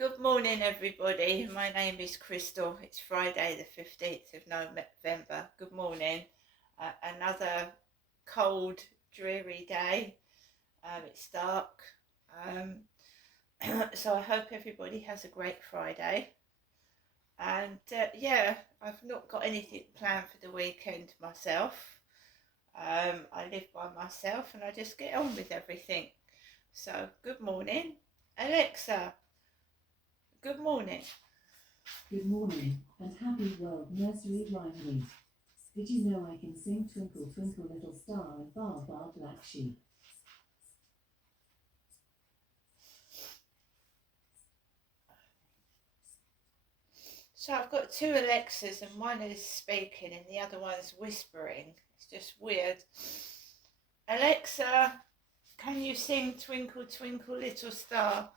Good morning, everybody. My name is Crystal. It's Friday, the 15th of November. Good morning. Another cold, dreary day. It's dark. So I hope everybody has a great Friday. And yeah, I've not got anything planned for the weekend myself. I live by myself and I just get on with everything. So, good morning. Alexa, good morning. Good morning, and happy World Nursery Rhyme Week. Did you know I can sing Twinkle Twinkle Little Star and Baa Baa Black Sheep? So I've got two Alexas and one is speaking and the other one's whispering. It's just weird. Alexa, can you sing Twinkle Twinkle Little Star?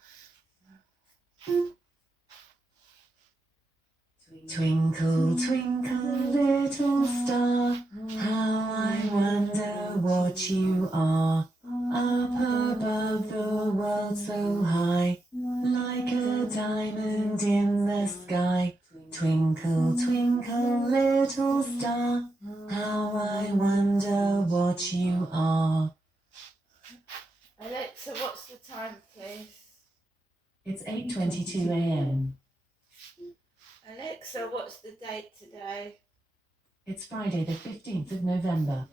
Twinkle, twinkle, little star, how I wonder what you are. Up above the world so high, like a diamond in the sky. Twinkle, twinkle, little star, how I wonder what you are. Alexa, what's the time, please? It's 8:22 a.m. Alexa, what's the date today? It's Friday the 15th of November.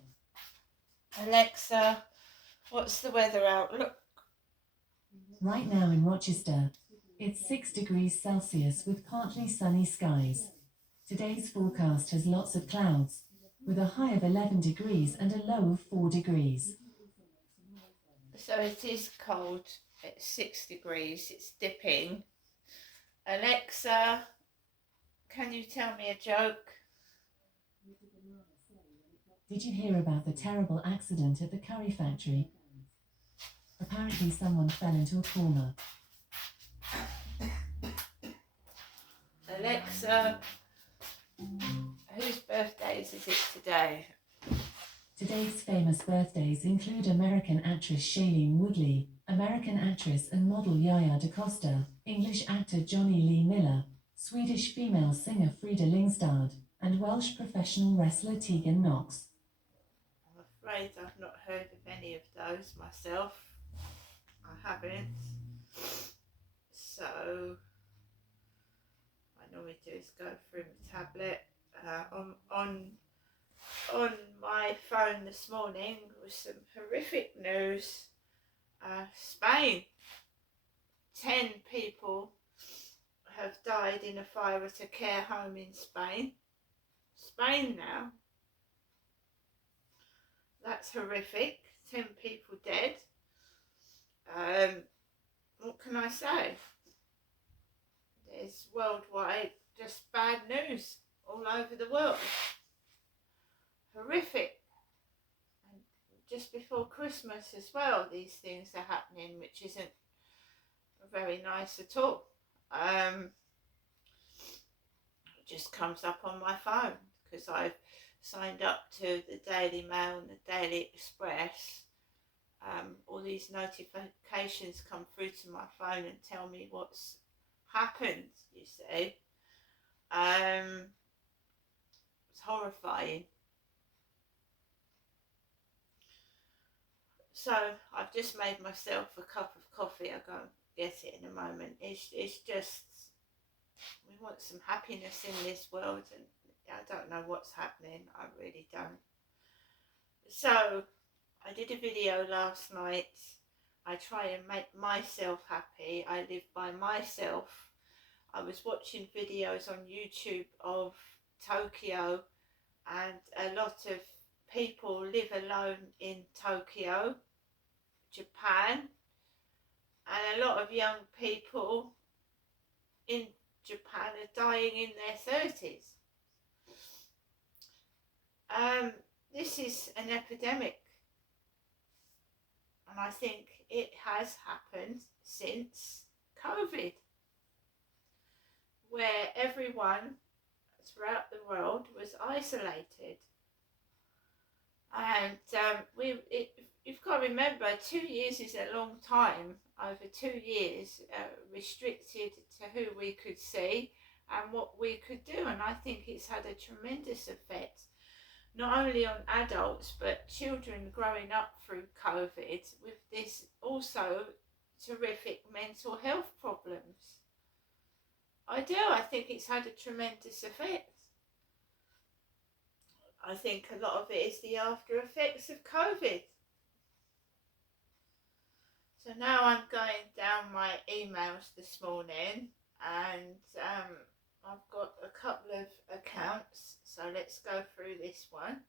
Alexa, what's the weather outlook? Right now in Rochester, it's 6 degrees Celsius with partly sunny skies. Today's forecast has lots of clouds, with a high of 11 degrees and a low of 4 degrees. So it is cold. It's 6 degrees. It's dipping. Alexa, can you tell me a joke? Did you hear about the terrible accident at the curry factory? Apparently someone fell into a coma. Alexa, whose birthdays is it today? Today's famous birthdays include American actress Shailene Woodley, American actress and model Yaya DaCosta, English actor Johnny Lee Miller, Swedish female singer Frida Lingstad, and Welsh professional wrestler Tegan Knox. I'm afraid I've not heard of any of those myself. I haven't. So what I normally do is go through my tablet. On my phone this morning was some horrific news. Spain. 10 people have died in a fire at a care home in Spain. Spain now. That's horrific. 10 people dead. What can I say? There's worldwide just bad news all over the world. Horrific. And just before Christmas as well, these things are happening, which isn't very nice at all. It just comes up on my phone because I've signed up to the Daily Mail and the Daily Express. All these notifications come through to my phone and tell me what's happened, you see. It's horrifying. So I've just made myself a cup of coffee. I'll go and get it in a moment. It's just, we want some happiness in this world, and I don't know what's happening. I really don't. So I did a video last night. I try and make myself happy. I live by myself. I was watching videos on YouTube of Tokyo, and a lot of people live alone in Tokyo, Japan, and a lot of young people in Japan are dying in their 30s. This is an epidemic, and I think it has happened since COVID, where everyone throughout the world was isolated. And you've got to remember, 2 years is a long time. over 2 years, restricted to who we could see and what we could do. And I think it's had a tremendous effect, not only on adults, but children growing up through COVID with this also terrific mental health problems. I do. I think it's had a tremendous effect. I think a lot of it is the after effects of COVID. So now I'm going down my emails this morning, and I've got a couple of accounts, so let's go through this one.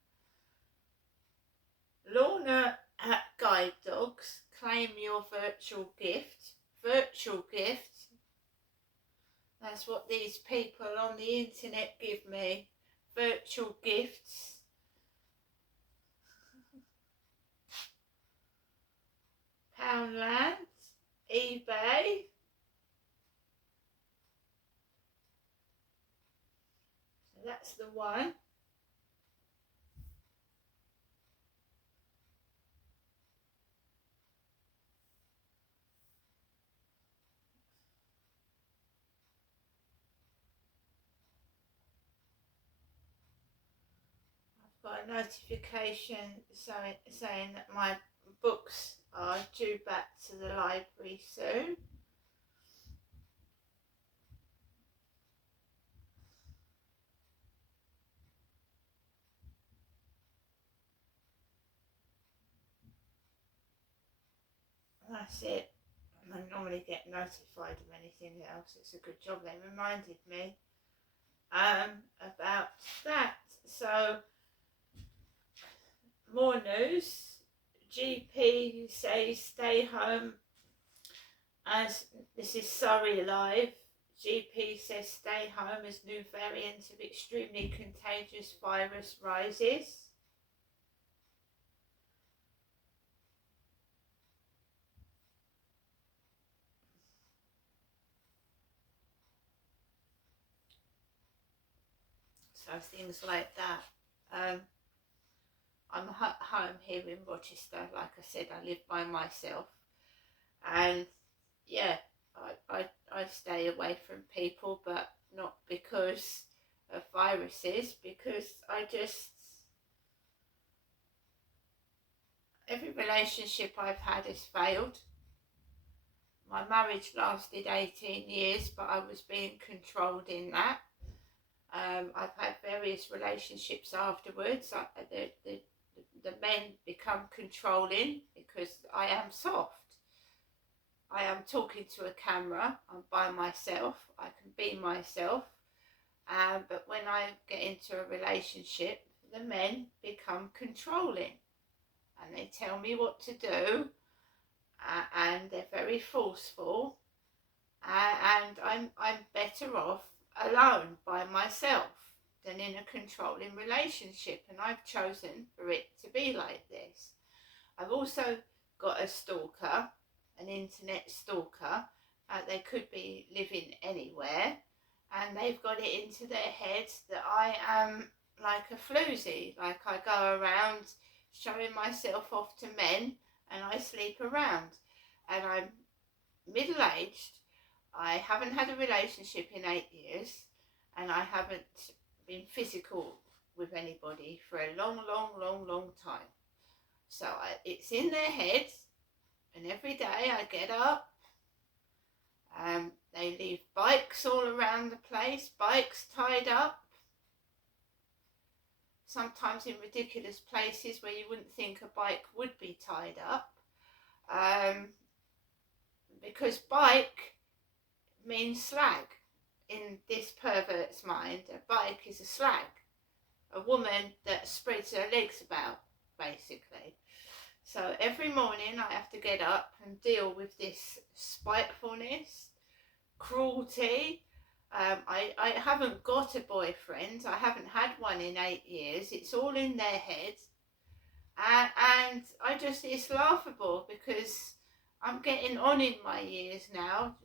Lorna at Guide Dogs, claim your virtual gift. Virtual gift. That's what these people on the internet give me. Virtual gifts. Poundland, eBay. So that's the one. Got a notification saying that my books are due back to the library soon. That's it. I don't normally get notified of anything else. It's a good job they reminded me about that. So, more news. GP says stay home as this is Surrey Live. GP says stay home as new variant of extremely contagious virus rises. So things like that. I'm at home here in Rochester. Like I said, I live by myself, and yeah, I stay away from people, but not because of viruses, because every relationship I've had has failed. My marriage lasted 18 years, but I was being controlled in that. I've had various relationships afterwards. The men become controlling because I am soft. I am talking to a camera. I'm by myself. I can be myself. But when I get into a relationship, the men become controlling. And they tell me what to do. And they're very forceful. And I'm better off alone by myself than in a controlling relationship, and I've chosen for it to be like this. I've also got a stalker, an internet stalker. They could be living anywhere, and they've got it into their heads that I am like a floozy, like I go around showing myself off to men and I sleep around, and I'm middle-aged. I haven't had a relationship in 8 years, and I haven't been physical with anybody for a long time. So it's in their heads, and every day I get up, they leave bikes all around the place, bikes tied up, sometimes in ridiculous places where you wouldn't think a bike would be tied up, because bike means slag. In this pervert's mind, a bike is a slag, a woman that spreads her legs about, basically. So every morning I have to get up and deal with this spitefulness, cruelty. I haven't got a boyfriend. I haven't had one in 8 years. It's all in their head. And it's laughable because I'm getting on in my years now.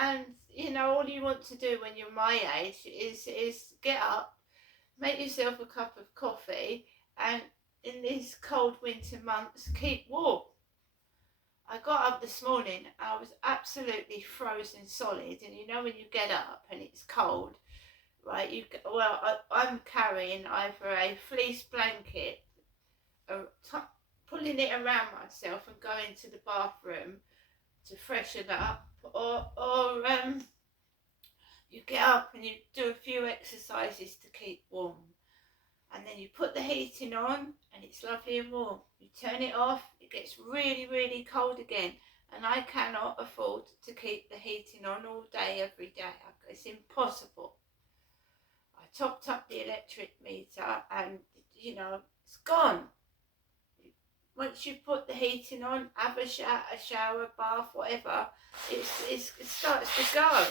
And you know, all you want to do when you're my age is get up, make yourself a cup of coffee, and in these cold winter months keep warm. I got up this morning, I was absolutely frozen solid, and you know when you get up and it's cold, right? I'm carrying either a fleece blanket, pulling it around myself and going to the bathroom to freshen up, or you get up and you do a few exercises to keep warm, and then you put the heating on and it's lovely and warm. You turn it off, it gets really, really cold again, and I cannot afford to keep the heating on all day, every day. It's impossible. I topped up the electric meter and, it's gone. Once you put the heating on, have a shower, bath, whatever, it starts to go.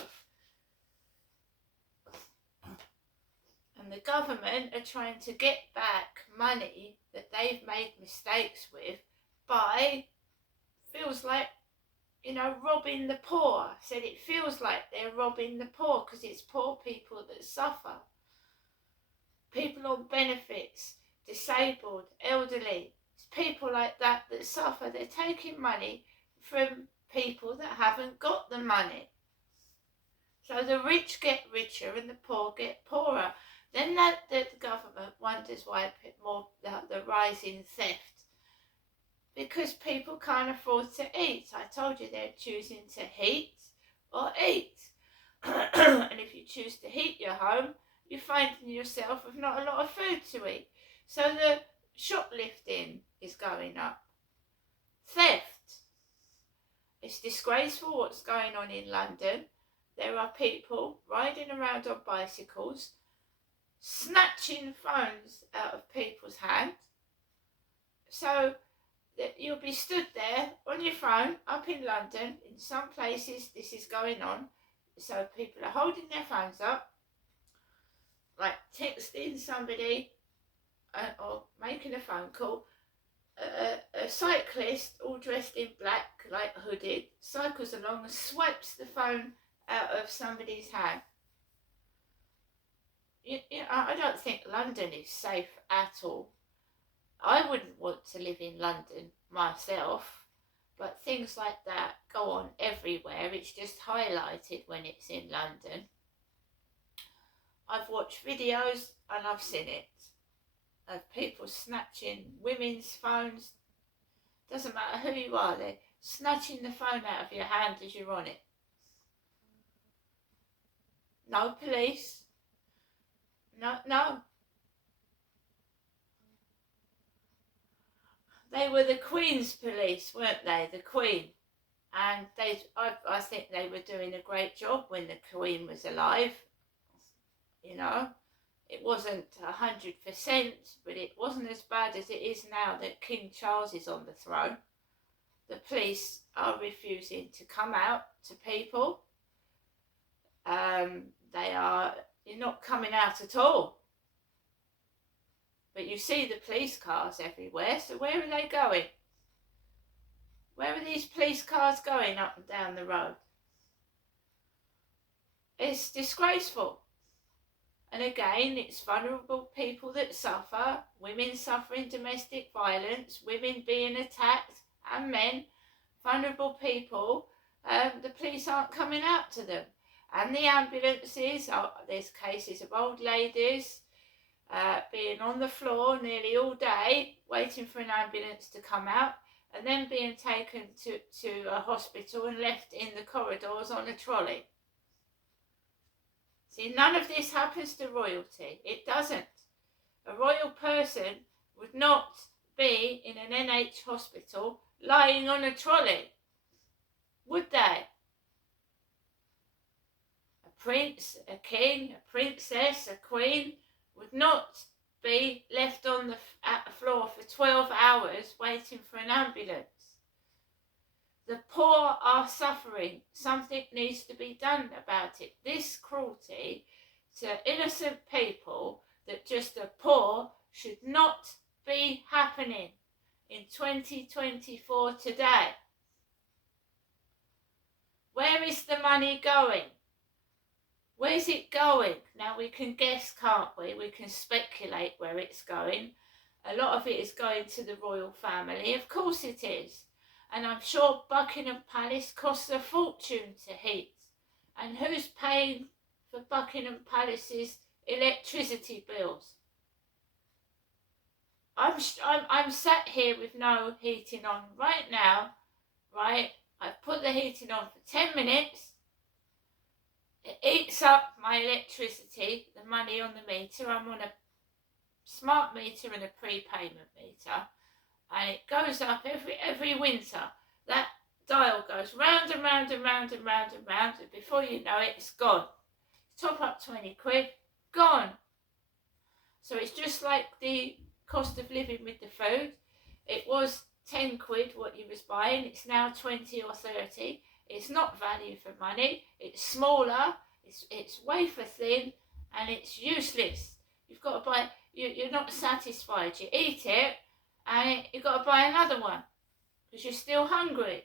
And the government are trying to get back money that they've made mistakes with by, feels like, robbing the poor. I said it feels like they're robbing the poor because it's poor people that suffer. People on benefits, disabled, elderly, it's people like that suffer. They're taking money from people that haven't got the money. So the rich get richer and the poor get poorer. Then the government wonders why the rise in theft. Because people can't afford to eat. I told you they're choosing to heat or eat. And if you choose to heat your home, you're finding yourself with not a lot of food to eat. So the shoplifting is going up. Theft. It's disgraceful what's going on in London. There are people riding around on bicycles, snatching phones out of people's hands. So that you'll be stood there on your phone up in London. In some places this is going on. So people are holding their phones up, like texting somebody or making a phone call. A cyclist, all dressed in black, like hooded, cycles along and swipes the phone out of somebody's hand. I don't think London is safe at all. I wouldn't want to live in London myself, but things like that go on everywhere. It's just highlighted when it's in London. I've watched videos and I've seen it of people snatching women's phones. Doesn't matter who you are, they're snatching the phone out of your hand as you're on it. No police. No. They were the Queen's police, weren't they? The Queen. And I think they were doing a great job when the Queen was alive. It wasn't 100%, but it wasn't as bad as it is now that King Charles is on the throne. The police are refusing to come out to people. You're not coming out at all. But you see the police cars everywhere, so where are they going? Where are these police cars going up and down the road? It's disgraceful. And again, it's vulnerable people that suffer, women suffering domestic violence, women being attacked, and men, vulnerable people. The police aren't coming out to them. And the ambulances, there's cases of old ladies being on the floor nearly all day, waiting for an ambulance to come out, and then being taken to a hospital and left in the corridors on a trolley. See, none of this happens to royalty. It doesn't. A royal person would not be in an NH hospital lying on a trolley, would they? A prince, a king, a princess, a queen would not be left on at the floor for 12 hours waiting for an ambulance. The poor are suffering. Something needs to be done about it. This cruelty to innocent people that just are poor should not be happening in 2024 today. Where is the money going? Where's it going? Now we can guess, can't we? We can speculate where it's going. A lot of it is going to the royal family. Of course it is. And I'm sure Buckingham Palace costs a fortune to heat. And who's paying for Buckingham Palace's electricity bills? I'm sat here with no heating on right now, right? I've put the heating on for 10 minutes. It eats up my electricity, the money on the meter. I'm on a smart meter and a prepayment meter, and it goes up every winter. That dial goes round and round and round and round and round, and before you know it, it's gone. Top up 20 quid, gone. So it's just like the cost of living with the food. It was 10 quid what you was buying, it's now 20 or 30. It's not value for money, it's smaller, it's wafer thin, and it's useless. You've got to buy, you're not satisfied. You eat it, and you've got to buy another one, because you're still hungry.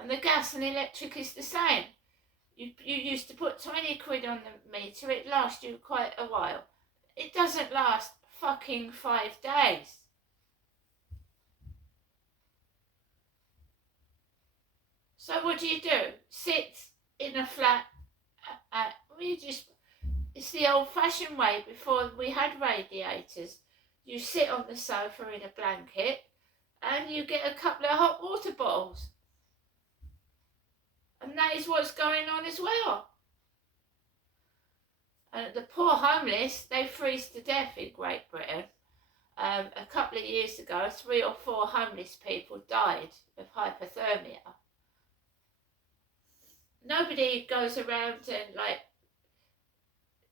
And the gas and electric is the same. You used to put 20 quid on the meter, it lasts you quite a while. It doesn't last fucking 5 days. So what do? Sit in a flat, it's the old fashioned way before we had radiators. You sit on the sofa in a blanket and you get a couple of hot water bottles. And that is what's going on as well. And the poor homeless, they freeze to death in Great Britain. A couple of years ago, 3 or 4 homeless people died of hypothermia. Nobody goes around and, like,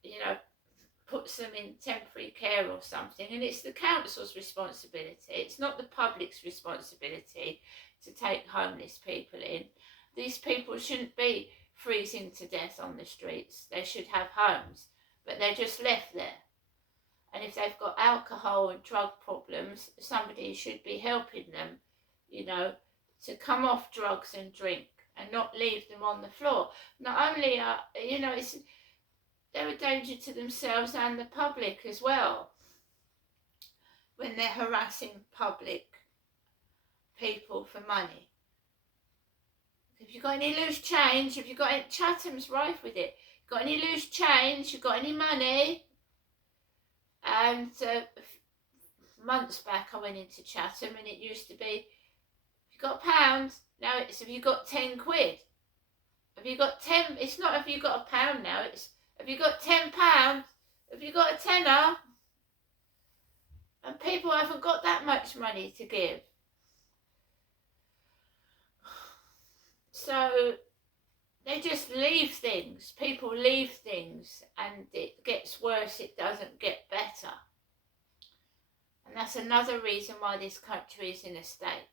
you know, puts them in temporary care or something, and it's the council's responsibility. It's not the public's responsibility to take homeless people in. These people shouldn't be freezing to death on the streets. They should have homes, but they're just left there. And if they've got alcohol and drug problems, somebody should be helping them, you know, to come off drugs and drink and not leave them on the floor. Not only are, you know, they're a danger to themselves and the public as well when they're harassing public people for money. Have you got any loose change? Have you got any? Chatham's rife with it. Got any loose change? You got any money? And months back I went into Chatham, and it used to be, have you got a pound? Now it's, have you got 10 quid? Have you got 10? It's not have you got a pound now, it's have you got 10 pounds? Have you got a tenner? And people haven't got that much money to give. So they just leave things. People leave things, and it gets worse, it doesn't get better. And that's another reason why this country is in a state.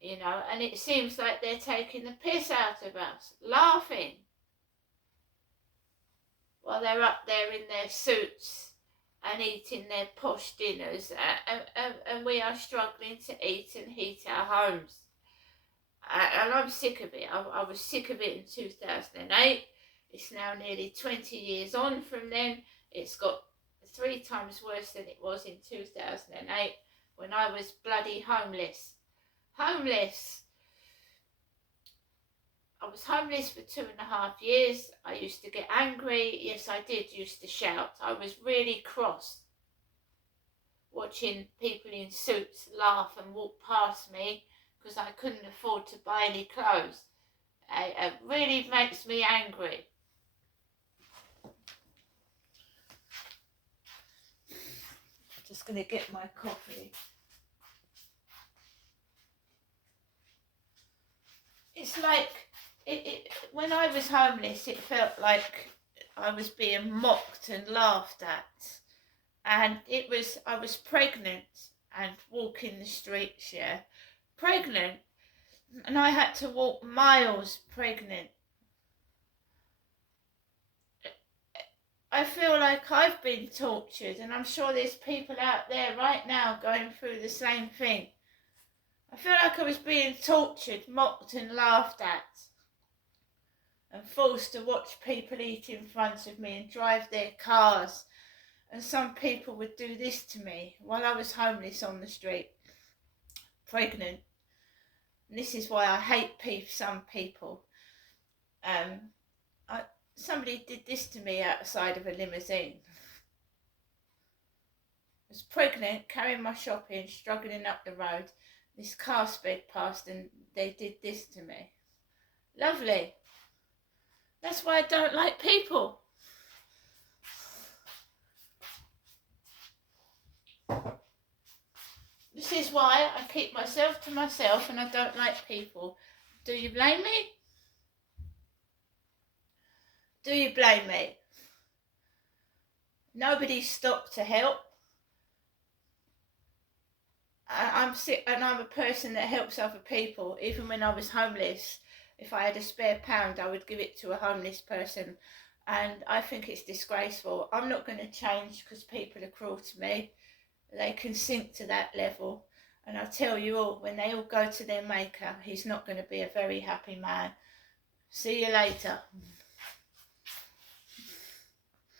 You know, and it seems like they're taking the piss out of us, laughing, while they're up there in their suits and eating their posh dinners, and we are struggling to eat and heat our homes. And I'm sick of it. I was sick of it in 2008. It's now nearly 20 years on from then. It's got 3 times worse than it was in 2008 when I was bloody homeless. Homeless. I was homeless for 2.5 years. I used to get angry. Yes, I did used to shout. I was really cross watching people in suits laugh and walk past me because I couldn't afford to buy any clothes. It really makes me angry. Just going to get my coffee. It's like, when I was homeless, it felt like I was being mocked and laughed at. And I was pregnant and walking the streets, yeah. Pregnant, and I had to walk miles pregnant. I feel like I've been tortured, and I'm sure there's people out there right now going through the same thing. I feel like I was being tortured, mocked and laughed at, and forced to watch people eat in front of me and drive their cars. And some people would do this to me while I was homeless on the street. pregnant. And this is why I hate some people. Somebody did this to me outside of a limousine. I was pregnant, carrying my shopping, struggling up the road. This car sped past and they did this to me. Lovely. That's why I don't like people. This is why I keep myself to myself and I don't like people. Do you blame me? Do you blame me? Nobody stopped to help. I'm sick and I'm a person that helps other people. Even when I was homeless, if I had a spare pound, I would give it to a homeless person. And I think it's disgraceful. I'm not going to change because people are cruel to me. They can sink to that level. And I tell you all, when they all go to their maker, he's not going to be a very happy man. See you later.